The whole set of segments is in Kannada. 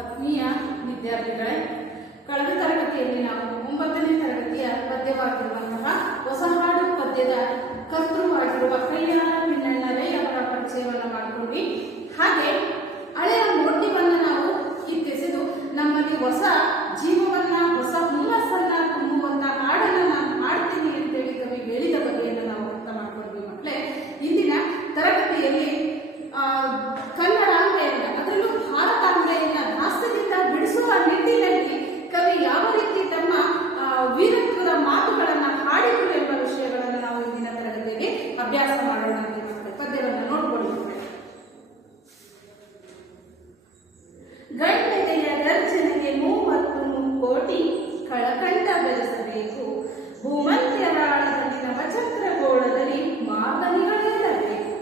ಆತ್ಮೀಯ ವಿದ್ಯಾರ್ಥಿಗಳೇ, ಕಳೆದ ತರಗತಿಯಲ್ಲಿ ನಾವು 9ನೇ ತರಗತಿಯ ಪದ್ಯವಾಗಿರುವಂತಹ ಹೊಸ ಹಾಡು ಪದ್ಯದ ಕರ್ತೃವಾಗಿರುವ ಕೈಯಾರ ಪಿನ್ನಣ್ಣರೇ ಅವರ ಪರಿಚಯವನ್ನು ಮಾಡಿಕೊಂಡ್ವಿ. ಹಾಗೆ ಹಳೆಯ ಮೋಟಿವನ್ನು ನಾವು ಕಿತ್ತೆಸೆದು ನಮ್ಮಲ್ಲಿ ಹೊಸ ಜೀವವನ್ನ, ಹೊಸ ಹುಮ್ಮಸ್ಸನ್ನ ತುಂಬುವಂತ ಹಾಡನ್ನು ನಾನು ಹಾಡ್ತೀನಿ ಅಂತೇಳಿ ಕವಿ ಹೇಳಿದ ಬಗೆಯನ್ನು ನಾವು ಅರ್ಥ ಮಾಡ್ಕೊಂಡ್ವಿ. ಮಕ್ಕಳೇ, ಇಂದಿನ ತರಗತಿಯಲ್ಲಿ ಕನ್ನಡಾಂಬೆಯನ್ನ, ಅದರಲ್ಲೂ ಭಾರತಾಂಬೆಯನ್ನ ದಾಸ್ಯದಿಂದ ಬಿಡಿಸುವ ನಿಟ್ಟಿನಲ್ಲಿ ಕವಿ ಯಾವ ರೀತಿ ತಮ್ಮ ವೀರತ್ವದ ಮಾತುಗಳನ್ನು ಹಾಡಿದರು ಎಂಬ ವಿಷಯಗಳನ್ನು ನಾವು ಇಂದಿನ ತರಗತಿಯಲ್ಲಿ ಅಭ್ಯಾಸ ಮಾಡೋಣ. ಪದ್ಯವನ್ನು ನೋಡ್ಕೊಳ್ಳಿ. ಗಂಟೆಯ ಗರ್ಜನೆಗೆ 30 ಮುಕ್ಕೋಟಿ ಕಳಕಂಠ ಬೆಳೆಸಬೇಕು, ಭೂಮಧ್ಯರಾಳದಲ್ಲಿ ನವಚಕ್ರಗೋಳದಲ್ಲಿ ಮಾರ್ಗನಿಗಳೇಳಬೇಕು,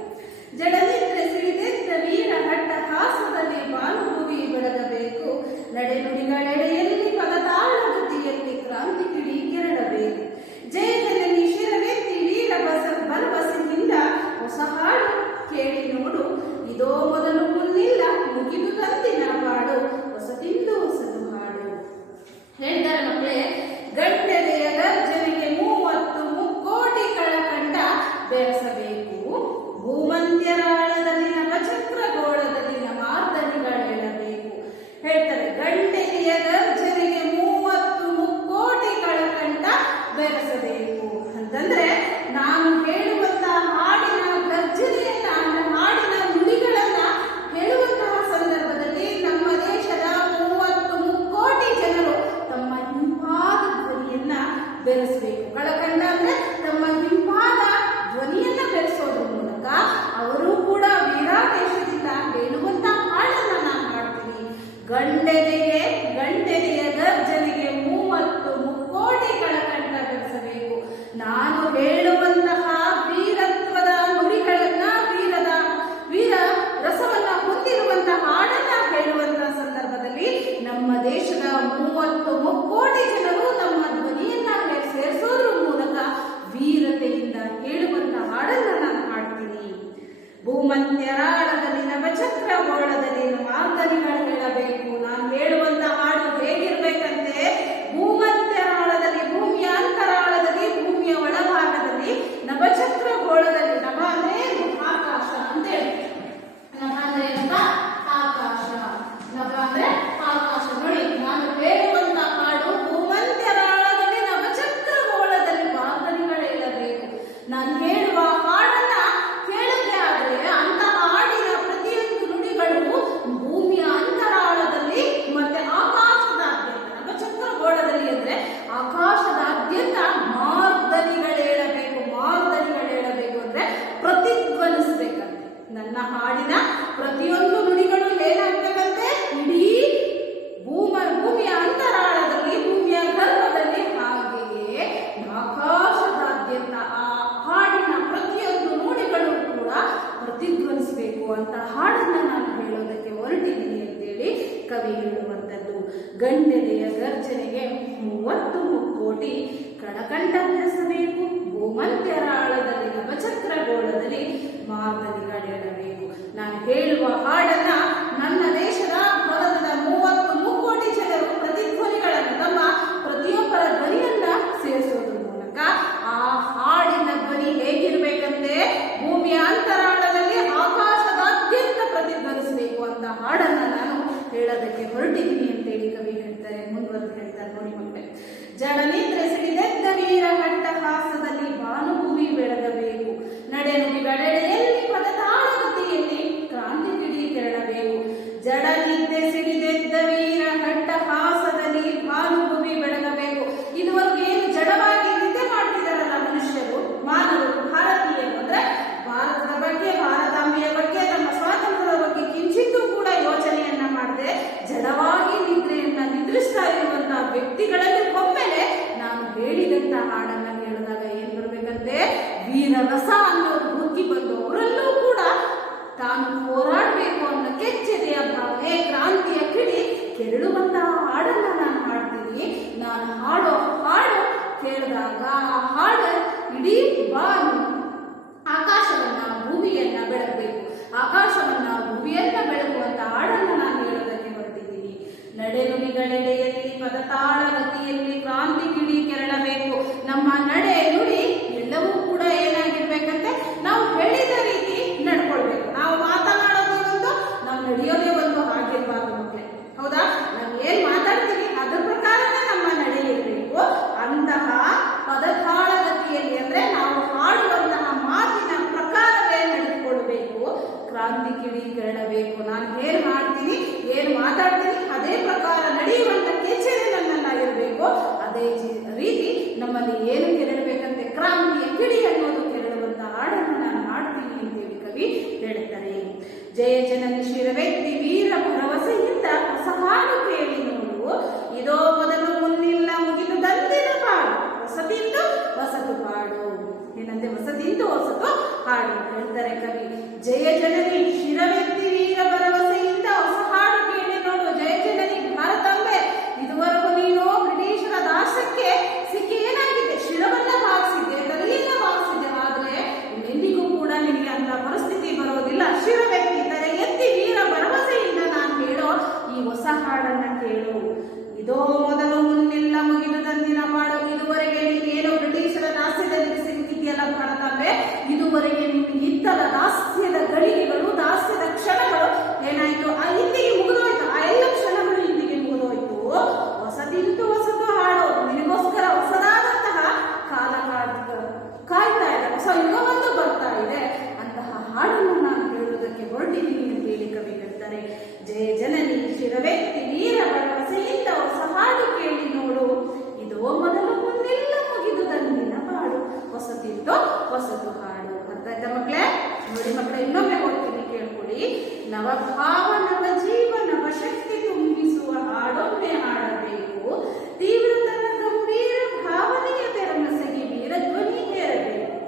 ಜಡನಿದ್ರೆ ಸಿಡಿದೆದ್ದ ವೀರ ಹಟ್ಟ ಹಾಸದಲ್ಲಿ ಬಾನುಭುವಿ ಬೆಳಗಬೇಕು, ನಡೆನುಡಿಗಳೆಡೆಯಲ್ಲಿ ಪದತಾಳ ಗತಿಯಲ್ಲಿ ಕ್ರಾಂತಿ ಕಿಡಿ ಕೆರಳಬೇಕು, ಜಯದಲ್ಲಿ ಶಿರವೆತ್ತಿ ವೀರ ಭರವಸೆಯಿಂದ ಹೊಸ ಹಾಡು ಕೇಳಿ ನೋಡು, ಇದೋ ಮೊದಲು ಮುನ್ನಿಲ್ಲ ಮುಗಿದು ತಂದಿನ ಪಾಡು, ಹೊಸತಿಂದು ಹೊಸದು ಹಾಡು. ಹೇಳ್ತಾರೆ ಮಕ್ಕಳೇ, ಗಂಟೆಯ ಗರ್ಜನೆಗೆ 30 ಮುಕ್ಕೋಟಿ ಕಳಕಂಠ ಬೆರೆಸಬೇಕು, ಭೂಮಧ್ಯರಾಳದಲ್ಲಿ ನವಚಕ್ರಗೋಳದಲ್ಲಿನ ಮಾರ್ದನಿಗಳೇಳಬೇಕು. ಹೇಳ್ತಾರೆ, ಗಂಟೆಯ ಗರ್ಜನೆಗೆ 30 ಮುಕ್ಕೋಟಿ ಕಳಕಂಠ ಬೆರೆಸಬೇಕು ಅಂತಂದ್ರೆ, ನಾನು ಹೇಳುವಂತಹ ಹಾಡಿನ ಗರ್ಜನೆಯನ್ನ, ಹಾಡಿನ ನುಡಿಗಳನ್ನ ಹೇಳುವಂತಹ ಸಂದರ್ಭದಲ್ಲಿ ನಮ್ಮ ದೇಶದ 30 ಮುಕ್ಕೋಟಿ ಜನರು ತಮ್ಮ ಹಿಂಪಾದ ಧ್ವನಿಯನ್ನ ಬೆರೆಸಬೇಕು. ಕಳಕಂಠ ಅಂದ್ರೆ ತಮ್ಮ ಹಿಂಪಾದ ಧ್ವನಿಯನ್ನ ಬೆರೆಸೋದ್ರ ಮೂಲಕ ಅವರು ಕೂಡ ವೀರಾವೇಶದಿಂದ ಹೇಳುವಂತ ಹಾಡನ್ನ ನಾನು ಹಾಡ್ತೀನಿ. ಗಂಟೆಯ ಗರ್ಜನೆಗೆ 30 ಮುಕ್ಕೋಟಿ ಕಳಕಂಠ ಬೆರೆಸಬೇಕು. ನಾನು ಹೇಳುವಂತಹ ವೀರತ್ವದ ನುಡಿಗಳನ್ನ, ವೀರ ರಸವನ್ನ ಹೊಂದಿರುವಂತಹ ಹಾಡನ್ನ ಹೇಳುವಂತಹ ಸಂದರ್ಭದಲ್ಲಿ ನಮ್ಮ ದೇಶದ 30 ಮುಕ್ಕೋಟಿ ಜನರು ತಮ್ಮ ಧ್ವನಿಯನ್ನ ಸೇರಿಸೋದ್ರ ಮೂಲಕ ವೀರತೆಯಿಂದ ಹೇಳುವಂತಹ ಹಾಡನ್ನ ನಾನು ಹಾಡ್ತೀನಿ. ಭೂಮಧ್ಯರಾಳದಲ್ಲಿ ನವಚಕ್ರಗೋಳದಲ್ಲಿ ಮಾರ್ಗನಿಗಳು ಹೇಳಬೇಕು. ನಾನು ಹೇಳುವಂತ ಹಾಡು ಹೇಗಿರ್ಬೇಕಂತೆ, ಭೂಮಧ್ಯರಾಳದಲ್ಲಿ, ಭೂಮಿಯ ಅಂತರಾಳದಲ್ಲಿ, ಭೂಮಿಯ ಒಳಭಾಗದಲ್ಲಿ, ನವಚಕ್ರಗೋಳದಲ್ಲಿ, ನವ ಅಂದ್ರೆ ಆಕಾಶ ಅಂತೇಳಿ, ನವ ಅಂದ್ರೆ ಆಕಾಶ, ನವ ಅಂದ್ರೆ ಆಕಾಶ. ನೋಡಿ, ನಾನು ಹೇಳುವಂತ ಹಾಡು ಭೂಮಧ್ಯರಾಳದಲ್ಲಿ ನವಚಕ್ರಗೋಳದಲ್ಲಿ ಮಾರ್ಗನಿಗಳು ಹೇಳಬೇಕು. ನಾನು ಹೇಳುವ ಹಾಡನ್ನ ಕೇಳಿದ್ರೆ ಆದ್ರೆ ಅಂತ ಹಾಡಿನ ಪ್ರತಿಯೊಂದು ನುಡಿಗಳು ಭೂಮಿಯ ಅಂತರಾಳದಲ್ಲಿ ಮತ್ತೆ ಆಕಾಶದಾದ್ಯಂತ, ನವಚಕ್ರಗೋಳದಲ್ಲಿ ಅಂದ್ರೆ ಆಕಾಶದಾದ್ಯಂತ ಮಾರ್ದನಿಗಳೇಳಬೇಕು. ಮಾರ್ದನಿಗಳೇಳಬೇಕು ಅಂದ್ರೆ ಪ್ರತಿಧ್ವನಿಸ್ಬೇಕಂತೆ. ನನ್ನ ಹಾಡಿನ ಪ್ರತಿಯೊಂದು ನುಡಿಗಳು ಏನಾಗ್ಬೇಕಂತೆ, ಇಡೀ ಭೂಮಿಯ ಅಂತರಾಳದಲ್ಲಿ, ಭೂಮಿಯ ಗರ್ಭದಲ್ಲಿ, ಹಾಗೆಯೇ ಆಕಾಶದಾದ್ಯಂತ ಆ ಹಾಡಿನ ಪ್ರತಿಯೊಂದು ನುಡಿಗಳು ಕೂಡ ಪ್ರತಿಧ್ವನಿಸಬೇಕು ಅಂತ ಹಾಡನ್ನ ನಾನು ಹೇಳೋದಕ್ಕೆ ಹೊರಟಿದ್ದೀನಿ ಅಂತೇಳಿ ಕವಿ ಹೇಳುವಂಥದ್ದು. ಗಂಟೆಯ ಗರ್ಜನೆಗೆ 30 ಮುಕ್ಕೋಟಿ ಕಳಕಂಠ ಬೆರೆಸಬೇಕು, ಭೂಮಧ್ಯರಾಳದಲ್ಲಿ ನವಚಕ್ರಗೋಳದಲ್ಲಿ ಮಾರ್ಗನಿಗಳೇಳಬೇಕು. ನಾನು ಹೇಳುವ ಹಾಡನ್ನ ನನ್ನ ದೇಶದ ಭಾರತದ 30 ಮುಕ್ಕೋಟಿ ಜನರು ಪ್ರತಿಧ್ವನಿಗಳನ್ನು, ತಮ್ಮ ಪ್ರತಿಯೊಬ್ಬರ ಧ್ವನಿಯನ್ನ ಸೇರಿಸೋದ್ರ ಮೂಲಕ ಆ ಹಾಡಿನ ಧ್ವನಿ ಹೇಗಿರ್ಬೇಕಂತೆ, ಭೂಮಿಯ ಅಂತರಾಳದಲ್ಲಿ ಆಕಾಶದಾದ್ಯಂತ ಪ್ರತಿಧ್ವನಿಸಬೇಕು ಅಂತ ಹಾಡನ್ನ ನಾನು ಹೇಳೋದಕ್ಕೆ ಹೊರಟಿದ್ದೀನಿ ಅಂತೇಳಿ ಕವಿ ಹೇಳ್ತಾರೆ. ಮುಂದುವರೆದು ಹೇಳ್ತಾರೆ ನೋಡಿ ಮಕ್ಕಳೇ, ಜಡನಿದ್ರೆ ಸಿಡಿದೆದ್ದ ವೀರ ಹಟ್ಟ ಹಾಸದಲ್ಲಿ ಭಾನುಭೂಮಿ ಬೆಳಗಬೇಕು, ನಡೆನುಡಿಗಳೆಡೆಯಲ್ಲಿ ಪದತಾಳಗತಿಯಲ್ಲಿ ಕ್ರಾಂತಿ ಕಿಡಿ ಕೆರಳಬೇಕು, ಜಡನಿದ್ರೆ ಸಿಡಿದೆದ್ದ ವೀರ ಹಟ್ಟ ಹಾಸದಲ್ಲಿ ಭಾನುಭೂಮಿ ಬೆಳಗಬೇಕು. ಇದುವರೆಗೂ ಏನು ಜಡವಾಗಿ ನಿದ್ದೆ ಮಾಡ್ತಿದಾರಲ್ಲ ಮನುಷ್ಯರು, ಮಾನವರು, ಭಾರತೀಯರು, ಅಂದ್ರೆ ಭಾರತದ ಬಗ್ಗೆ, ಭಾರತಾಂಬೆಯ ಬಗ್ಗೆ, ತಮ್ಮ ಸ್ವಾತಂತ್ರ್ಯದ ಬಗ್ಗೆ ಕಿಂಚಿತ್ತೂ ಕೂಡ ಯೋಚನೆಯನ್ನ ಮಾಡದೆ ಜಡವಾಗಿ ನಿದ್ರೆಯನ್ನ ನಿದ್ರಿಸ್ತಾ ಇರುವಂತಹ ವ್ಯಕ್ತಿಗಳಲ್ಲಿ ಒಮ್ಮೆಲೆ ನಾನು ಹೇಳಿದಂತ ಹಾಡನ್ನ ಕೇಳಿದಾಗ ಏನ್ ಬರ್ಬೇಕಂತೆ, ವೀರರಸ ಅನ್ನೋದು ಬುದ್ಧಿ ಬಂದು ಅವರಲ್ಲೂ ಕೂಡ ತಾನು ಹೋರಾಡಬೇಕು ಅನ್ನೋ ಕೆಚ್ಚೆದೆಯ ಭಾವನೆ, ಕ್ರಾಂತಿಯ ಕಿಡಿ ಕೆರಳುವಂತಹ ಹಾಡನ್ನ ನಾನು ಹಾಡ್ತೀನಿ. ನಾನು ಹಾಡೋ ಹಾಡು ಕೇಳಿದಾಗ ಆ ಹಾಡು ಇಡೀ ಆಕಾಶವನ್ನ, ಭೂಮಿಯನ್ನ ಬೆಳಗಬೇಕು, ಆಕಾಶವನ್ನ ಭೂಮಿಯನ್ನ ಬೆಳಗುವಂತ ಹಾಡನ್ನ ನಾನು ಹೇಳೋದಕ್ಕೆ ಹೊರಟಿದ್ದೀನಿ. ನುಡಿ ಎಲ್ಲವೂ ಕೂಡ ಏನಾಗಿರ್ಬೇಕಂತೆ, ನಾವು ಹೇಳಿದ ರೀತಿ ನಡ್ಕೊಳ್ಬೇಕು. ನಾವು ಮಾತನಾಡೋದು ಒಂದು, ನಾವು ನಡೆಯೋದೇ ಒಂದು ಆಗಿರ್ಬಾರ್ದು ಮಕ್ಕಳೇ. ಹೌದಾ? ನಾವು ಏನ್ ಮಾತಾಡ್ತೀವಿ ಅದ್ರ ಪ್ರಕಾರನೇ ನಮ್ಮ ನಡೆ ಇರಬೇಕು. ಅಂತಹ ಪದತಾಳಗತಿಯಲ್ಲಿ ಅಂದ್ರೆ ನಾವು ಹಾಡುವಂತಹ ಮಾತಿನ ಪ್ರಕಾರವೇ ನಡೆದುಕೊಳ್ಬೇಕು. ಕ್ರಾಂತಿ ಕಿಡಿ ಕೆರಳಬೇಕು. ನಾನು ಏನ್ ಮಾಡ್ತೀನಿ, ಏನ್ ಮಾತಾಡ್ತೀನಿ ಅದೇ ಪ್ರಕಾರ ನಡೆಯುವಂತ ಕೆಚೇರಿ ನನ್ನಲ್ಲಾಗಿರ್ಬೇಕು. ಅದೇ ರೀತಿ ನಮ್ಮಲ್ಲಿ ಏನು ಕೆರಳಬೇಕಂತೆ, ಕ್ರಾಂತಿಯ ಕಿಡಿ ಅನ್ನೋದು ಕೆರಳುವಂತ ಹಾಡನ್ನು ನಾನು ಮಾಡ್ತೀನಿ ಅಂತೇಳಿ ಕವಿ ಹೇಳ್ತಾರೆ. ಜಯ ಜನನಿ ಶಿರವೆತ್ತಿ ವೀರ ಭರವಸೆಯಿಂದ ಹೊಸ ಹಾಡು ಕೇಳಿ ನೋಡು, ಇದೋ ಮೊದಲು ಮುನ್ನಿಲ್ಲ ಮುಗಿದು ದಂದಿನ ಪಾಡು, ಹೊಸತಿಂದು ಹೊಸತು ಪಾಡು. ಏನಂತೆ? ಹೊಸತಿಂದು ಹೊಸತು ಹಾಡು ಹೇಳ್ತಾರೆ ಕವಿ. ಜಯ ಜನನಿ ಶಿರವೆತ್ತಿ ವೀರ ಭರವಸೆಯಿಂದ ಹೊಸ ಹಾಡು ಕೇಳಿ ನೋಡು. ಜಯ ಜನನಿ ಭಾರತಾಂಬೆ, ಇದುವರೆಗೂ ನೀನು ಬ್ರಿಟಿಷರ ದಾಸ್ಯಕ್ಕೆ ಸಿಕ್ಕಿ ಏನಾಗಿದೆ, ಶಿರವನ್ನ ಭಾವಿಸಿದ್ದೆ, ತಲೆಯನ್ನ ಭಾವಿಸಿದ್ದೆ. ಆದ್ರೆ ಎಂದಿಗೂ ಕೂಡ ನಿನಗೆ ಅಂತ ಪರಿಸ್ಥಿತಿ ಬರೋದಿಲ್ಲ. ಶಿರವೆತ್ತಿ ತಲೆ ಎತ್ತಿ ವೀರ ಭರವಸೆಯಿಂದ ನಾನು ಹೇಳೋ ಈ ಹೊಸ ಹಾಡನ್ನ ಕೇಳು. ಇದೋ ಮೊದಲು ಮುನ್ನೆಲ್ಲ ಮುಗಿದು ತಂದಿನ ಪಾಡು. ಇದುವರೆಗೆ ನೀನೇನು ಬ್ರಿಟಿಷರ ದಾಸ್ಯದಲ್ಲಿ ಸಿಕ್ಕಿದೆಯಲ್ಲ ಭಾರತಾಂಬೆ, ಇದುವರೆಗೆ ನಿಮ್ಗೆ ಇದ್ದಲ್ಲ ದಾಸ್ಯದ ಗಳಿಗೆಗಳು, ದಾಸ್ಯದ ಕ್ಷಣಗಳು ಏನಾಯ್ತು, ಆ ಇಂದಿಗೆ ಮುಗಿದೋಯ್ತು. ಆ ಎಲ್ಲ ಕ್ಷಣಗಳು ಇಂದಿಗೆ ಮುಗಿದೋಯ್ತು. ಹೊಸದಿಂತು ಹೊಸತು ಹಾಡು, ನಿನಗೋಸ್ಕರ ಹೊಸದಾದಂತಹ ಕಾಲ ಕಾಯ್ತಾ ಇದೆ, ಹೊಸ ಯುಗವೊಂದು ಬರ್ತಾ ಇದೆ. ಅಂತಹ ಹಾಡನ್ನು ನಾನು ಹೇಳುವುದಕ್ಕೆ ಹೊರಟಿದ್ದೀನಿ ಅಂತ ಹೇಳಿ ಕವಿ ಹೇಳ್ತಾರೆ. ಜಯ ಜನನಿ ಶಿರವೆತ್ತಿ ವೀರ ಭರವಸೆಯಿಂದ ಹೊಸ ಹಾಡು ಕೇಳಿ ನೋಡು, ಇದೋ ಮೊದಲು ಮುಂದೆಲ್ಲ ಮುಗಿದು ತಂದಿನ ಪಾಡು, ಹೊಸತಿದ್ದು ಹೊಸತು ಹಾಡು. ಅರ್ಥ ಆಯ್ತಾ ಮಕ್ಕಳೇ? ನೋಡಿ ಮಕ್ಕಳೇ, ಇನ್ನೊಮ್ಮೆ ಹೋಗ್ತೀನಿ ಕೇಳ್ಕೊಳ್ಳಿ. ನವಭಾವ ನವ ಜೀವ ನವ ಶಕ್ತಿ ತುಂಬಿಸುವ ಹಾಡೊಮ್ಮೆ ಹಾಡಬೇಕು. ತೀವ್ರತನ ಗಂಭೀರ ಭಾವನೆಯ ತೆರಮಸಗಿ ವೀರ ಧ್ವನಿ ಹೇರಬೇಕು.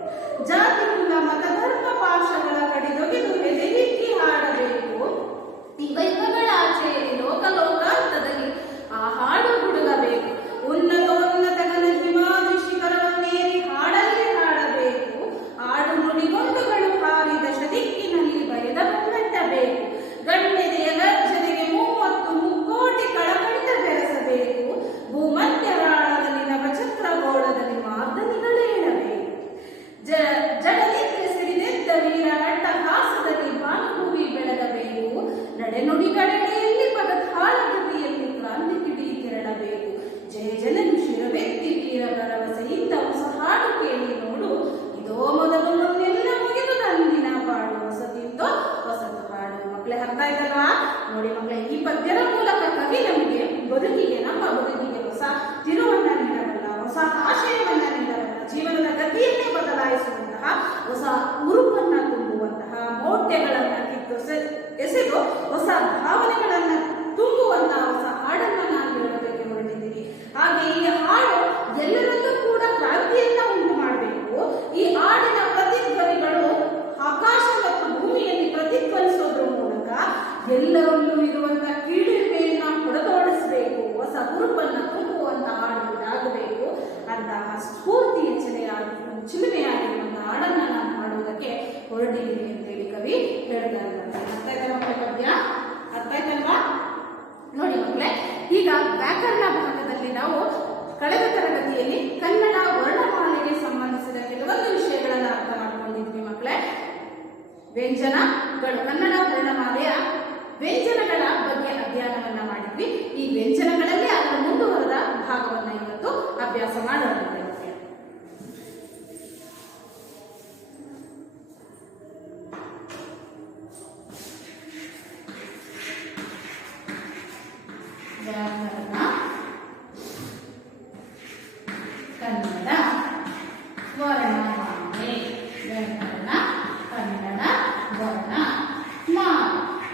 ಜಾತಿ ಕುಲ ಮತ ಧರ್ಮ ಪಾಶಗಳ ಕಡಿದೊಗೆದು ಎದೆಹಿಕ್ಕಿ ಹಾಡಬೇಕು. ಯುಗಗಳ ಆಚೆಯಲ್ಲಿ ಲೋಕಾಂತದಲ್ಲಿ ಆ ಹಾಡು ಹುಡುಗಬೇಕು. ಉನ್ನತೋನ್ನತಗಳ ಹಿಮಾದ್ರಿ ಶಿಖರವನ್ನೇರಿ ಹಾಡಲ್ಲಿ ಹಾಡಬೇಕು. ಹಾಡು ನುಡಿಗೊಂಡುಗಳು ಹಾರಿದ ಶದಿಕ್ಕಿನಲ್ಲಿ ಬಯದ ಮುನ್ನಟ್ಟಬೇಕು. ಗಣ್ಯತೆಯ ಗರ್ಜನೆಗೆ 30 ಮುಕ್ಕೋಟಿ ಕಳಕಂಡ ಬೆರೆಸಬೇಕು. ಭೂಮಧ್ಯರಾಳದಲ್ಲಿ ನವಚಕ್ರಗೋಳದಲ್ಲಿ ಮಾರ್ದನಿಗಳೇಳಬೇಕು. ಜಡಲಿಕ್ಕೆ ಸಿಡಿದೆದ್ದ ವೀರ ಅಟ್ಟಹಾಸದಲ್ಲಿ ಭಾನುಭೂಮಿ ಬೆಳಗಬೇಕು. ನಡೆನುಡಿಗಳೆಡೆಯಲ್ಲಿ ಪದತಾಳಗತಿಯಲ್ಲಿ ಕ್ರಾಂತಿ ಕಿಡಿ ಕೆರಳಬೇಕು. ಜಯ ಜನನಿ ಶಿರವೆತ್ತಿ ವೀರ ಭರವಸೆಯಿಂದ ಹೊಸ ಹಾಡು ಕೇಳಿ ನೋಡು, ಇದೋ ಮೊದಲು ಮುನ್ನೆಲ್ಲ ಮುಗಿದು ತಂದಿನ ಪಾಡು, ಹೊಸತಿಂದು ಹೊಸತು ಹಾಡು. ಮಕ್ಕಳೇ, ಅರ್ಥ ಆಯ್ತಲ್ವಾ? ನೋಡಿ ಮಕ್ಕಳೇ, ಈ ಪದ್ಯದ ಮೂಲಕ ಕವಿ ನಮಗೆ ಬದುಕಿಗೆ, ನಮ್ಮ ಬದುಕಿಗೆ ಹೊಸ ತಿರುವನ್ನ ನೀಡಬಲ್ಲ, ಹೊಸ ಆಶಯವನ್ನ ನೀಡಬಲ್ಲ, ಜೀವನದ ಗತಿಯನ್ನೇ ಬದಲಾಯಿಸುವಂತಹ, ಹೊಸ ಉರುಪನ್ನ ತುಂಬುವಂತಹ, ಮೌಢ್ಯಗಳನ್ನ ಕಿತ್ತು ಎಸೆದು ಹೊಸ ಭಾವನೆಗಳನ್ನ ತುಂಬುವಂತಹ ಹೊಸ ಹಾಡನ್ನ ನಾನು ಹೇಳೋದಕ್ಕೆ ಹೊರಟಿದ್ದೀನಿ. ಹಾಗೆ ಈ ಹಾಡು ಎಲ್ಲರಲ್ಲೂ ಕೂಡ ಕ್ರಾಂತಿಯನ್ನ ಉಂಟು ಮಾಡಬೇಕು. ಈ ಹಾಡಿನ ಪ್ರತಿಧ್ವನಿಗಳು ಆಕಾಶ ಮತ್ತು ಭೂಮಿಯಲ್ಲಿ ಪ್ರತಿಧ್ವನಿಸೋದ್ರ ಮೂಲಕ ಎಲ್ಲರಲ್ಲೂ ಇರುವಂತಹ ಕೀಳಿಮೆಯನ್ನ ಹೊಡೆದೋಡಿಸಬೇಕು. ಹೊಸ ಹುರುಪನ್ನ ತುಂಬುವಂತಹ ಹಾಡು ಇದಾಗಬೇಕು. ಅಂತಹ ಸ್ಫೂರ್ತಿಯ ಚಿಲುಮೆಯಾಗಿರುವಂತಹ ಹಾಡನ್ನ ನಾನು ಹಾಡೋದಕ್ಕೆ ಹೊರಟಿದ್ದೀನಿ ಅಂತೇಳಿ ಕವಿ ಹೇಳ್ತಾರೆ. ಅರ್ಥ ಆಯ್ತಲ್ಲ ಮಕ್ಕಳ ಪದ್ಯ? ಅರ್ಥ ಆಯ್ತಲ್ವಾ? ನೋಡಿ ಮಕ್ಕಳೇ, ಈಗ ವ್ಯಾಕರಣ ಭಾಗದಲ್ಲಿ ನಾವು ಕಳೆದ ತರಗತಿಯಲ್ಲಿ ಕನ್ನಡ ವರ್ಣಮಾಲೆಗೆ ಸಂಬಂಧಿಸಿದ ಕೆಲವೊಂದು ವಿಷಯಗಳನ್ನು ಅರ್ಥ ಮಾಡ್ಕೊಂಡಿದ್ವಿ ಮಕ್ಕಳೇ. ವ್ಯಂಜನಗಳು, ಕನ್ನಡ ವರ್ಣಮಾಲೆಯ ವ್ಯಂಜನಗಳ ಬಗ್ಗೆ ಅಧ್ಯಯನವನ್ನ ಮಾಡಿದ್ವಿ. ಈ ವ್ಯಂಜನಗಳಲ್ಲಿ ಅದರ ಮುಂದುವರೆದ ಭಾಗವನ್ನ ಇವತ್ತು ಅಭ್ಯಾಸ ಮಾಡೋಣ. ವ್ಯಾಕರಣ ಕನ್ನಡ ವರ್ಣಮಾಲೆ. ವ್ಯಾಕರಣ ಕನ್ನಡ ವರ್ಣಮಾಲೆ.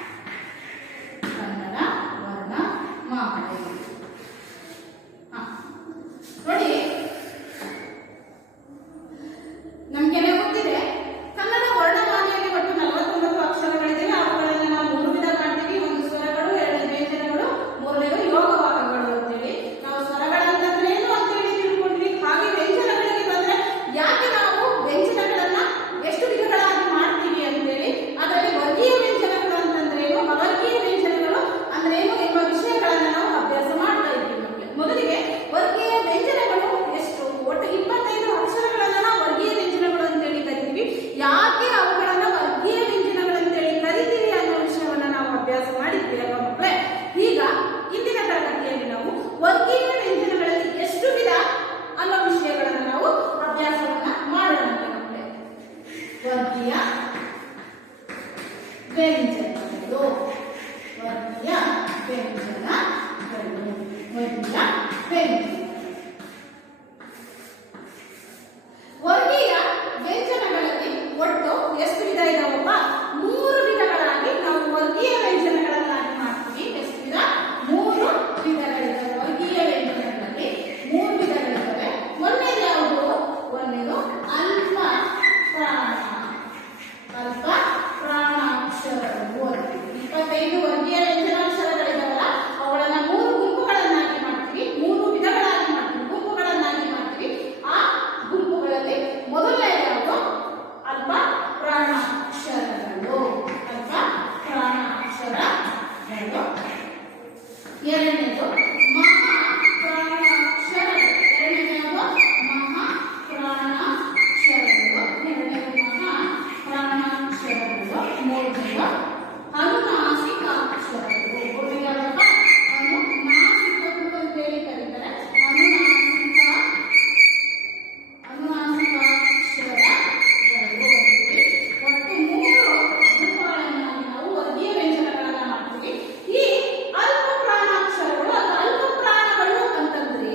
ವರ್ಗೀಯ ವ್ಯಂಜನಗಳು. ವರ್ಗೀಯ ವ್ಯಂಜನ. ವರ್ಗೀಯ ವ್ಯಂಜನಗಳಲ್ಲಿ ಒಟ್ಟು ಎಷ್ಟು ವಿಧ ಇದಾವಪ್ಪ? 3 ವಿಧಗಳಾಗಿ ನಾವು ವರ್ಗೀಯ ವ್ಯಂಜನಗಳನ್ನಾಗಿ ಮಾಡ್ತೀವಿ. ಎಷ್ಟು ವಿಧ? 3 ವಿಧಗಳಿವೆ. ವರ್ಗೀಯ ವ್ಯಂಜನಗಳಲ್ಲಿ 3 ವಿಧಗಳಿವೆ. ಮೊದಲನೇದು ಯಾವುದು? ಒಂದನೇದು ಅಲ್ಪ ಪ್ರಾಣ. ಅಲ್ಪ ಪ್ರಾಣಾಕ್ಷರಗಳು. 25 ವರ್ಗೀಯ ವ್ಯಂಜನಾಕ್ಷರಗಳಿದಾವಲ್ಲ, ಅವುಗಳನ್ನ 3 ಗುಂಪುಗಳನ್ನಾಗಿ ಮಾಡ್ತೀವಿ. 3 ವಿಧಗಳಾಗಿ ಮಾಡ್ತೀವಿ, ಗುಂಪುಗಳನ್ನಾಗಿ ಮಾಡ್ತೀವಿ. ಆ ಗುಂಪುಗಳಲ್ಲಿ ಮೊದಲನೇದು ಯಾವುದು? ಅಲ್ಪ ಪ್ರಾಣಾಕ್ಷರಗಳು. ಅಲ್ಪ ಪ್ರಾಣಾಕ್ಷರಗಳು. ಎರಡನೇದು ಮಹಾ ಪ್ರಾಣಾಕ್ಷರಗಳು. ಎರಡನೇದು ಮಹಾ ಪ್ರಾಣಾಕ್ಷರಗಳು. ಎರಡನೇದು ಮಹಾ ಪ್ರಾಣಾಕ್ಷರಗಳು. ಮೂರನೇದು ಅನುನಾಸಿಕಾಕ್ಷರಗಳು. ಮೂರನೇದಪ್ಪ ಅನುನಾಸಿಕಗಳು ಅಂತೇಳಿ ಕರೀತಾರೆ. ಅನುನಾಸಿಕಾಕ್ಷರಗಳು. ಒಟ್ಟು 3 ಗುಂಪುಗಳನ್ನಾಗಿ ನಾವು ವರ್ಗೀಯ ವ್ಯಂಜನಗಳನ್ನ ಮಾಡ್ತೀವಿ. ಈ ಅಲ್ಪ ಪ್ರಾಣಾಕ್ಷರಗಳು ಅಥವಾ ಅಲ್ಪ ಪ್ರಾಣಗಳು ಅಂತಂದ್ರೆ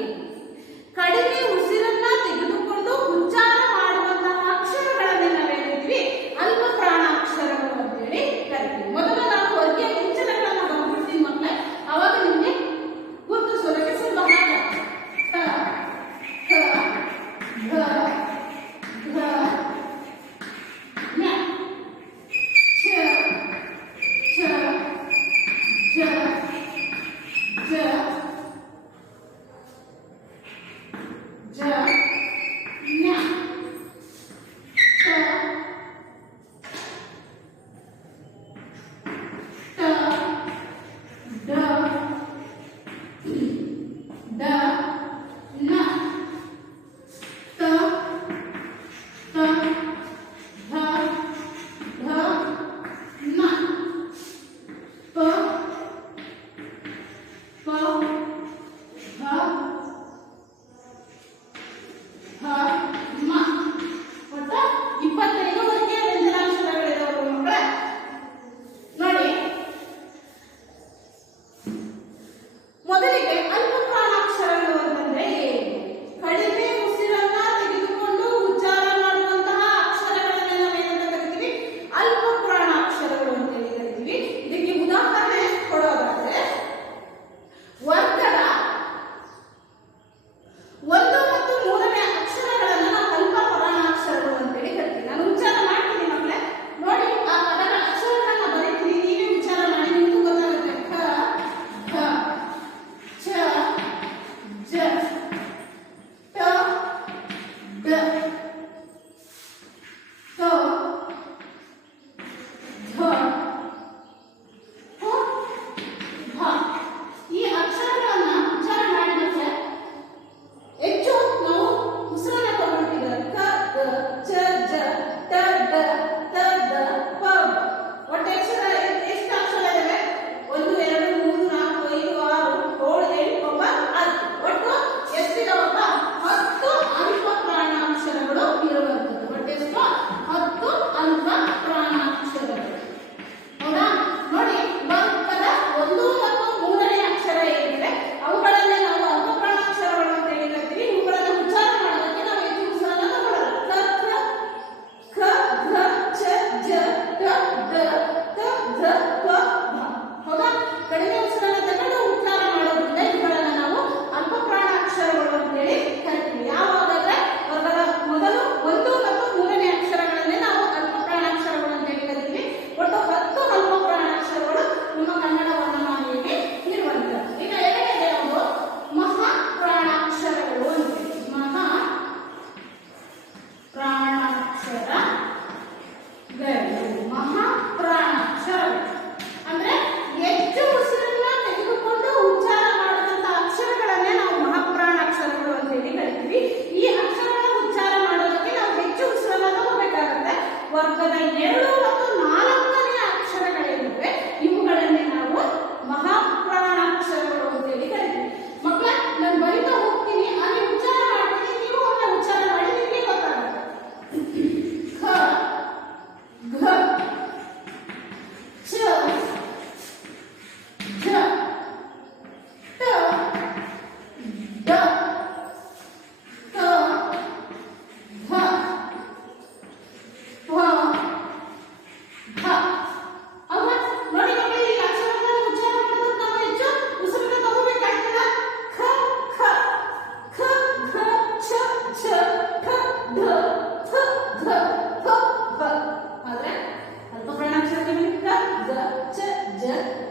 ಕಡಿಮೆ ಉಸಿರನ್ನ ತೆಗೆದುಕೊಂಡು ಉಚ್ಚಾರ ಮಾಡುವಂತಹ ಅಕ್ಷರಗಳನ್ನೇ ನಾವೇನಿದ್ವಿ ಅಲ್ಪ ಪ್ರಾಣಾಕ್ಷರಗಳು ಅಂತೇಳಿ ಕರಿತೀವಿ. ಮೊದಲು ನಾವು ವರ್ಗೀಯ ವ್ಯಂಜನಗಳನ್ನ ಬರ್ಬಿಡ್ತೀವಿ ಮಕ್ಕಳೇ, ಅವಾಗ ನಿಮ್ಗೆ ಗುರುತಿಸೋದಕ್ಕೆ ಸ್ವಲ್ಪ ಹಾಗೆ ಠ, ಠ, ಢ, ಢ, ಞ, ಛ, ಛ, ಝ, ಝ, ಝ, ಞ, ಠ, ಟ, ಡ, ಡ, ನ, ತ, ತ, ಧ, ಧ, ನ, ಪ, ಪ, ಧ, ಧ, ಮ. ಒಟ್ಟು 25 ವರ್ಗೀಯ ವ್ಯಂಜನಾಕ್ಷರಗಳಿದಾವೆ ಮಕ್ಕಳೇ. ನೋಡಿ, ಮೊದಲಿಗೆ ಅಲ್ಪ ಪ್ರಾಣಾಕ್ಷರಗಳು ಅಂತಂದ್ರೆ ಏನು? ಕಡಿಮೆ ಉಸಿರನ್ನ ತೆಗೆದುಕೊಂಡು ಉಚ್ಚಾರ ಮಾಡುವಂತಹ ಅಕ್ಷರಗಳನ್ನ ನಾವೇನಂತ ಕರಿತೀವಿ? ಅಲ್ಪ ಪ್ರಾಣಾಕ್ಷರಗಳು ಅಂತೇಳಿ ಕರಿತೀವಿ. ಇದಕ್ಕೆ ಉದಾಹರಣೆ ಕೊಡೋದಾದ್ರೆ ವರ್ಗದ 1 ಮತ್ತು 3ನೇ ಅಕ್ಷರಗಳನ್ನ ನಾವು ಅಲ್ಪ ಪ್ರಾಣಾಕ್ಷರಗಳು ಅಂತೇಳಿ ಕರಿತೀವಿ. ನಾನು ಉಚ್ಚಾರ ಮಾಡ್ತೀನಿ ಮಕ್ಕಳೇ, ನೋಡಿ ಆ ಪದಗಳ ಅಕ್ಷರಗಳನ್ನ ಬರೀತೀನಿ, ನೀವೇ ಉಚ್ಚಾರ ಮಾಡಿ, ನಿಮಗೂ ಗೊತ್ತಾಗುತ್ತೆ. ಖ, ಘ, ಛ,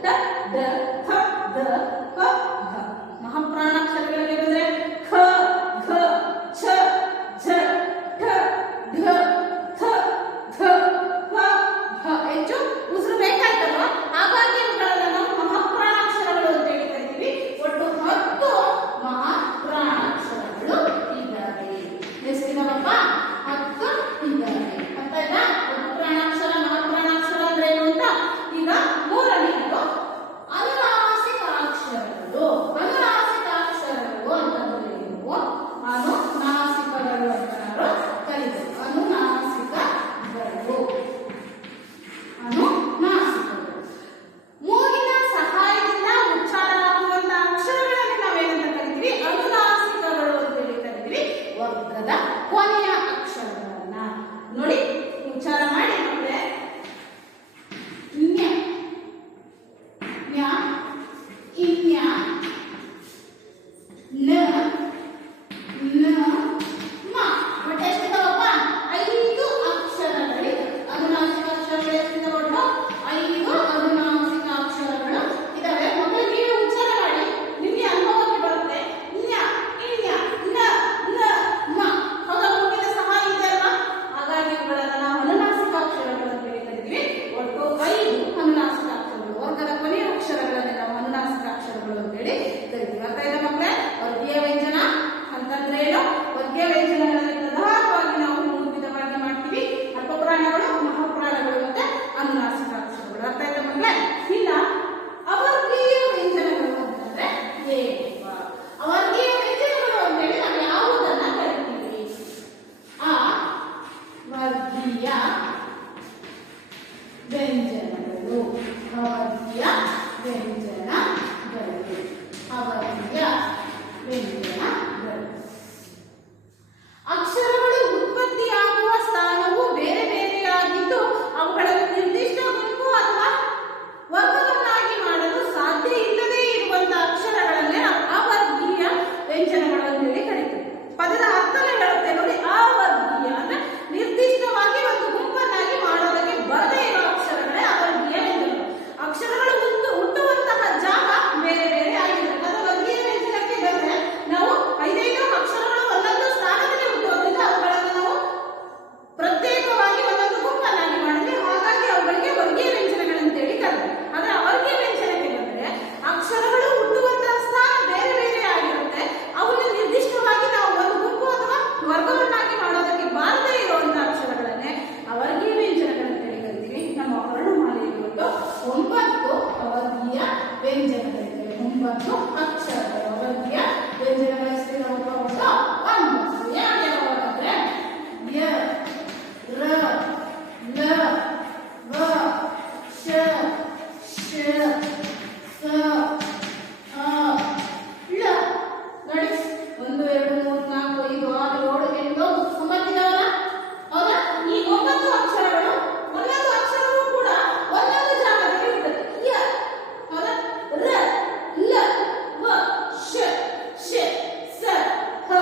ಟ ಡ ಥ ದ ಪ ಘ. ಮಹಾಪ್ರಾಣಾಕ್ಷರಗಳಿಗೆ ಬಂದ್ರೆ ಖ ಘ ಛ ಝ ಠ ಢ ಥ ಧ ಪ ಘ. ಹೆಚ್ಚು ಉಸಿರು ಬೇಕಾಯ್ತಲ್ವಾ, ಹಾಗಾಗಿ ಇವುಗಳನ್ನ ನಾವು ಮಹಾಪ್ರಾಣಾಕ್ಷರಗಳು ಅಂತ ಹೇಳಿ ಕರಿತೀವಿ. ಒಟ್ಟು 10 ಮಹಾಪ್ರಾಣಾಕ್ಷರಗಳು ಇದ್ದಾವೆ. ಎಷ್ಟಿದಾವಪ್ಪ? 10 ಇದ್ದಾವೆ. ಅರ್ಥ ಆಯ್ತಾ? ಒಟ್ಟು ಪ್ರಾಣಾಕ್ಷರ ಮಹಾಪ್ರಾಣಾಕ್ಷರ ಅಂದ್ರೆ ಏನು ಅಂತ. ಈಗ ಮೂರನೆಯದು ಅನುನಾಸಿಕಾಕ್ಷರಗಳು. ಅನುನಾಸಿಕಾಕ್ಷರಗಳು ಅಂತಂದ್ರೆ ನೀವು ಅನುನಾಸಿಕಗಳು ಅಂತ ನಾವು ಕರೀತೀವಿ. ಅನುನಾಸಿಕಗಳು ಅನುನಾಸಿಕಗಳು ಮೂಗಿನ ಸಹಾಯದಿಂದ ಉಚ್ಚಾರವಾಗುವಂತ ಅಕ್ಷರಗಳನ್ನು ನಾವೇನಂತ ಕರಿತೀವಿ? ಅನುನಾಸಿಕಗಳು ಅಂತ ಹೇಳಿ ಕರಿತೀವಿ. ವರ್ಗದ ಕೊನೆಯ ಅಕ್ಷರಗಳನ್ನ ನೋಡಿ ಉಚ್ಚಾರ ಮಾಡಿ. ಮತ್ತೆ ನ್ಯ ನ್ಯ ಇನ್ಯ ನ ನ ಮ. ಒಟ್ಟು ಎಷ್ಟಿದಾವಪ್ಪ? 5 ಅಕ್ಷರಗಳಿವೆ. ಅನುನಾಸಿಕ ಅಕ್ಷರಗಳು ಎಷ್ಟಿದಾವೆ? 5 ಅನುನಾಸಿಕ ಅಕ್ಷರಗಳು ಇದಾವೆ. ಮೊದಲು ನೀವು ಉಚ್ಚಾರ ಮಾಡಿ, ನಿಮಗೆ ಅನುಭವಕ್ಕೆ ಬರುತ್ತೆ. ನ್ಯ ಇನ್ಯ ನ ನ ಮ. ಹೌದಾ? ಮೂಗಿನ ಸಹಾಯ ಇದೆ ಅಲ್ವಾ? ಹಾಗಾಗಿ ಇವುಗಳನ್ನ ನಾವು ಅನುನಾಸಿಕ ಅಕ್ಷರಗಳು ಅಂತ ಹೇಳಿ ಕರಿತೀವಿ. ಒಟ್ಟು 5 ಅನುನಾಸಿಕ ಅಕ್ಷರಗಳು. ವರ್ಗದ ಕೊನೆಯ ಅಕ್ಷರಗಳನ್ನ ನಾವು ಅನುನಾಸಿಕ ಅಕ್ಷರಗಳು ಅಂತ ಹೇಳಿ ಕರಿತೀವಿ. ಅರ್ಥ ಆಯ್ತಾ ಮಕ್ಕಳೇ? ವರ್ಗೀಯ ವ್ಯಂಜನ ಅಂತಂದ್ರೆ ಏನು? ವರ್ಗೀಯ ವ್ಯಂಜನಗಳಲ್ಲಿ ಪ್ರಧಾನವಾಗಿ ನಾವು 3 ವಿಧವಾಗಿ ಮಾಡ್ತೀವಿ: ಅಲ್ಪಪ್ರಾಣಗಳು, ಮಹಾಪ್ರಾಣಗಳು ಮತ್ತೆ ಅನುನಾಸಿಕ ಅಕ್ಷರಗಳು. ಅರ್ಥ ಆಯ್ತಾ ಮಕ್ಕಳೇ? ಇನ್ನ ಅವರ್ಗೀಯ ವ್ಯಂಜನಗಳು ಅಂತಂದ್ರೆ ಏನಪ್ಪ? ಅವರ್ಗೀಯ ವ್ಯಂಜನಗಳು ಅಂತ ಹೇಳಿ ನಾವು ಯಾವುದನ್ನ ಕರಿತೀವಿ? ಆ ವರ್ಗೀಯ ವ್ಯಂಜನಗಳು. ಅವರ್ಗೀಯ ವ್ಯಂಜನಗಳು. ಅವರ್ಗೀಯ ವ್ಯಂಜನಗಳು. ಅಕ್ಷರಗಳು ಉತ್ಪತ್ತಿಯಾಗುವ ಸ್ಥಾನವು ಬೇರೆ ಬೇರೆಯಾಗಿದ್ದು ಅವುಗಳನ್ನು ನಿರ್ದಿಷ್ಟ ಗುಂಪು ಅಥವಾ ವರ್ಗವನ್ನಾಗಿ ಮಾಡಲು ಸಾಧ್ಯ ಇಲ್ಲದೆ ಇರುವಂತಹ ಅಕ್ಷರಗಳನ್ನೇ ಅವರ್ಗೀಯ ವ್ಯಂಜನಗಳು ಅಂತ ಹೇಳಿ ಕರೀತೀವಿ. ಪದದ ಅರ್ಥನೇ ಹೇಳುತ್ತೆ ನೋಡಿ. ಅವರ್ಗೀಯ ಅಂದ್ರೆ ನಿರ್ದಿಷ್ಟವಾಗಿ ಒಂದು ಗುಂಪನ್ನಾಗಿ ಮಾಡೋದಕ್ಕೆ ಬರದೇ ಇರುವ ಅಕ್ಷರಗಳೇ ಅವರ್ಗೀಯ ವ್ಯಂಜನಗಳು. ಅಕ್ಷರಗಳು ಹುಟ್ಟುವಂತಹ ಜಾಗ ಬೇರೆ ಬೇರೆ ಆಗಿರುತ್ತೆ. ಅದು ವರ್ಗೀಯ ವ್ಯಂಜನಕ್ಕೆ ಬಂದ್ರೆ ನಾವು 5 ಅಕ್ಷರಗಳು ಒಂದೊಂದು ಸ್ಥಾನದಲ್ಲಿ ಹುಟ್ಟುವುದಿಲ್ಲ. ಅವುಗಳನ್ನು ನಾವು ಪ್ರತ್ಯೇಕವಾಗಿ ಒಂದೊಂದು ಗುಂಪನ್ನಾಗಿ ಮಾಡಿದ್ವಿ. ಹಾಗಾಗಿ ಅವುಗಳಿಗೆ ವರ್ಗೀಯ ವ್ಯಂಜನಗಳಂತ ಹೇಳಿ ಕರೀತೀವಿ. ಆದ್ರೆ ಅವರ್ಗೀಯ ವ್ಯಂಜನಕ್ಕೆ ಬಂದ್ರೆ ಅಕ್ಷರಗಳು ಹುಟ್ಟುವಂತಹ ಸ್ಥಾನ ಬೇರೆ ಬೇರೆ ಆಗಿರುತ್ತೆ. ಅವನ್ನು ನಿರ್ದಿಷ್ಟವಾಗಿ ನಾವು ಒಂದು ಗುಂಪು ಅಥವಾ ವರ್ಗವನ್ನಾಗಿ ಮಾಡೋದಕ್ಕೆ ಬಾರದೇ ಇರುವಂತಹ ಅಕ್ಷರಗಳನ್ನೇ ಅವರ್ಗೀಯ ವ್ಯಂಜನಗಳಂತ ಹೇಳಿ ಕರಿತೀವಿ. ನಮ್ಮ ವರ್ಣಮಾಲೆಯಲ್ಲಿ ಒಟ್ಟು 9 ಅವರ್ಗೀಯ ವ್ಯಂಜನಗಳಿವೆ. 9 ಅಕ್ಷರಗಳು ಅವರ್ಗೀಯ ವ್ಯಂಜನಗಳು. ಎಷ್ಟಿದಾವಪ್ಪ? ಒಟ್ಟು 9. ಯಾವ್ಯಾವ ಅಂದ್ರೆ ಯ ರ ಲ ವ ಶ ಶ ಸ ಹ ಳ. ನೋಡಿ 1 2 3 4 5 6 7 8 9 ಇದಾವಲ್ಲ? ಹೌದಾ? ಈ 9 ಅಕ್ಷರಗಳು ಒಂದೊಂದು ಅಕ್ಷರವೂ ಕೂಡ ಒಂದೊಂದು ಜಾಗದಲ್ಲಿ ಇರ್ತದೆ. ಯ ಹೌದಾ? ರ ಲ ವ ಶ ಶ ಸ ಹ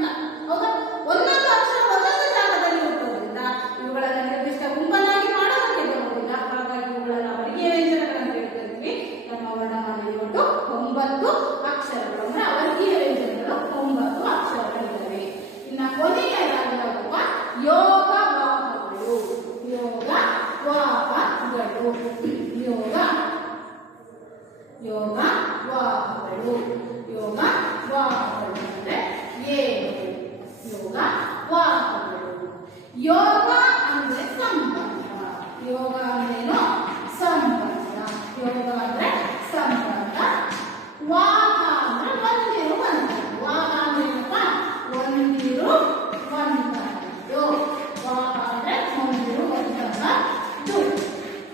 ಳ. ಹೌದಾ? ಒಂದೊಂದು ಅಕ್ಷರ ಒಂದೊಂದು ಜಾಗದಲ್ಲಿ ಇರುವುದರಿಂದ ಇವುಗಳನ್ನ ನಿರ್ದಿಷ್ಟ ಗುಂಪನ್ನಾಗಿ ಮಾಡೋದಕ್ಕೆ ಬರುವುದಿಲ್ಲ. ಹಾಗಾಗಿ ಇವುಗಳನ್ನ ಅವರ್ಗೀಯ ವ್ಯಂಜನಗಳಂತ ಹೇಳಿ ಕರಿತೀವಿ. ನಮ್ಮ ವರ್ಣಮಾಲೆಯಲ್ಲಿ ಒಟ್ಟು 9 ಅಕ್ಷರಗಳು ಅಂದ್ರೆ ಅವರ್ಗೀಯ ವ್ಯಂಜನಗಳು 9 ಅಕ್ಷರಗಳಿವೆ. ಇನ್ನ ಕೊನೆಯದಾಗಿರುವ ಯೋಗವಾಹಗಳು. ಯೋಗವಾಹಗಳು. ಯೋಗವಾಹಗಳು. ಯೋಗವಾಹಗಳು ಅಂದ್ರೆ ಏನು? ಯೋಗವಾಹಗಳು. ಯೋಗ ಅಂದ್ರೆ ಸಂಬಂಧ. ಯೋಗ ಅಂದ್ರೇನು? ಸಂಬಂಧ. ಯೋಗ ಅಂದ್ರೆ ಸಂಬಂಧ. ವಾಹ ಅಂದ್ರೆ ಹೊಂದಿರುವಂಥದ್ದು. ವಾಹ ಅಂದ್ರೆ ಏನಪ್ಪ? ಹೊಂದಿರುವಂಥದ್ದು. ವಾಹ ಅಂದ್ರೆ ಹೊಂದಿರುವಂಥದ್ದು.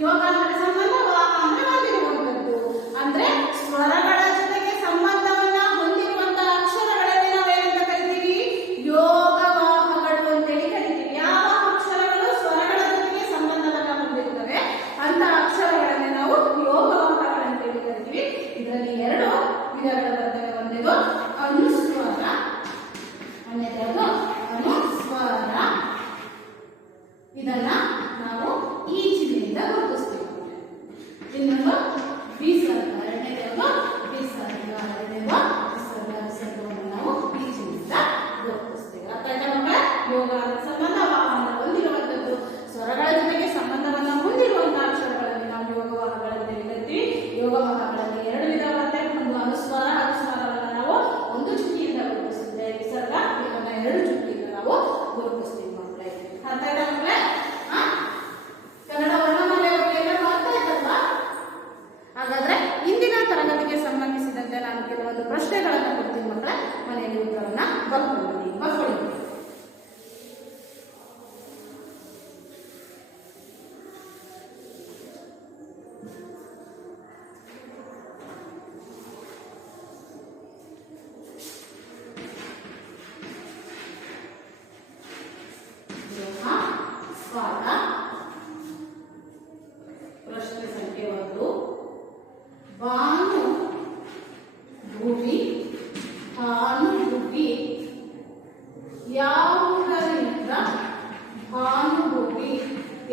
ಯೋಗ ಅಂದ್ರೆ ಸಂಬಂಧ, ವಾಹ ಅಂದ್ರೆ ಹೊಂದಿರುವಂಥದ್ದು. ಅಂದ್ರೆ ಸ್ವರಗಳ ಜೊತೆಗೆ ಸಂಬಂಧವನ್ನ ಹೊಂದಿರುವಂತಹ ಅಕ್ಷರಗಳನ್ನೇ ನಾವು ಏನಂತ ಕರಿತೀವಿ? ಯೋಗವಾಹಗಳು ಅಂತೇಳಿ ಕರಿತೀವಿ. ಯಾವ ಅಕ್ಷರಗಳು ಸ್ವರಗಳ ಜೊತೆಗೆ ಸಂಬಂಧವನ್ನ ಹೊಂದಿರುತ್ತವೆ ಪ್ರಶ್ನೆಗಳನ್ನು ಕೊಡ್ತೀನಿ ಮಕ್ಕಳ, ಮನೆಯಲ್ಲಿ ಉತ್ತರವನ್ನ ಬರ್ಕೊಳ್ಳಿ. ಪ್ರಶ್ನೆ ಸಂಖ್ಯೆ 1. ಭಾನು ಭುವಿ ಭಾನುಭುವಿ ಯಾವುದರಿಂದ ಭಾನುಭುವಿ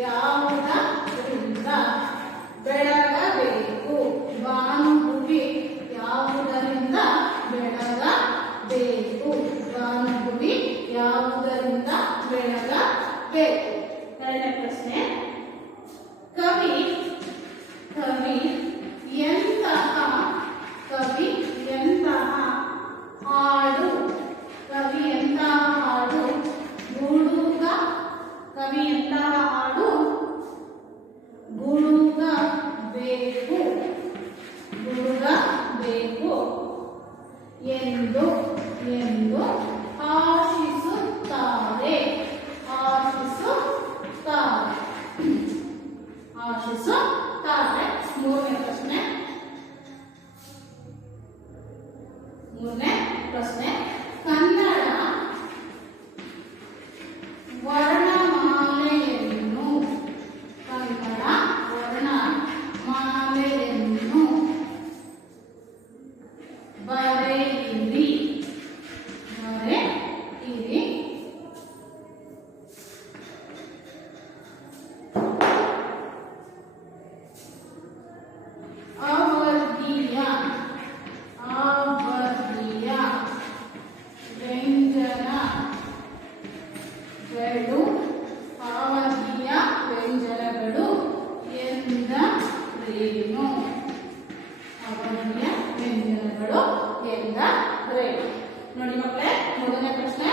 ಯಾವುದರಿಂದ ಬೆಳಗಬೇಕು? ಭಾನುಭುವಿ ಯಾವುದರಿಂದ ಬೆಳಗಬೇಕು? ಭಾನುಭುವಿ ಯಾವುದರಿಂದ ಬೆಳಗಬೇಕು? ಎರಡನೇ ಪ್ರಶ್ನೆ, ಕವಿ ಎಂತಹ ಹಾಡು ಗುಡುಗಬೇಕು ಎಂದು ಆಶಿಸುತ್ತಾರೆ. ಮೂರನೇ ಪ್ರಶ್ನೆ, ಕನ್ನಡ ವರ್ಣಮಾಲೆಯನ್ನು ಬರೆಯಿರಿ. ಅವರ್ಗೀಯ ವ್ಯಂಜನಗಳು ಎಂದರೇನು? ಎಂದರೇನು? ನೋಡಿ ಮಕ್ಕಳೇ, ಮೊದಲನೇ ಪ್ರಶ್ನೆ,